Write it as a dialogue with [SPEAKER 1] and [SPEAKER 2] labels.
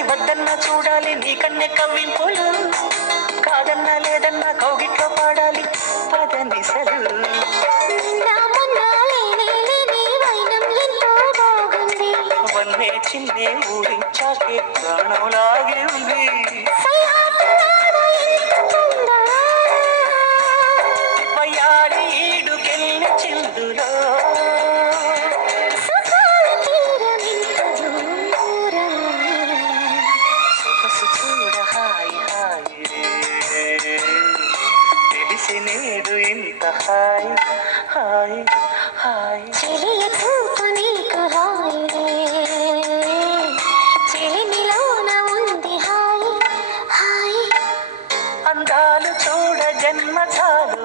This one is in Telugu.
[SPEAKER 1] చూడాలి వద్దన్నా చూడాలి నీకన్నే కవ్వింపులు. కాదన్నా లేదన్నా కౌగిట్లో పాడాలి పదని సలు. వన్నే చిన్నే ఊరించాకే ప్రాణం లాగే ఉంది. మనసు కూడా హాయ్. హాయ్ తెలిసి నేడు ఇంత హాయ్ హాయ్ హాయ్
[SPEAKER 2] తెలియదు నీకు హాయ్ చెలిమిలోన ఉంది హాయ్ హాయ్.
[SPEAKER 1] అందాలు చూడ జన్మ చాలు.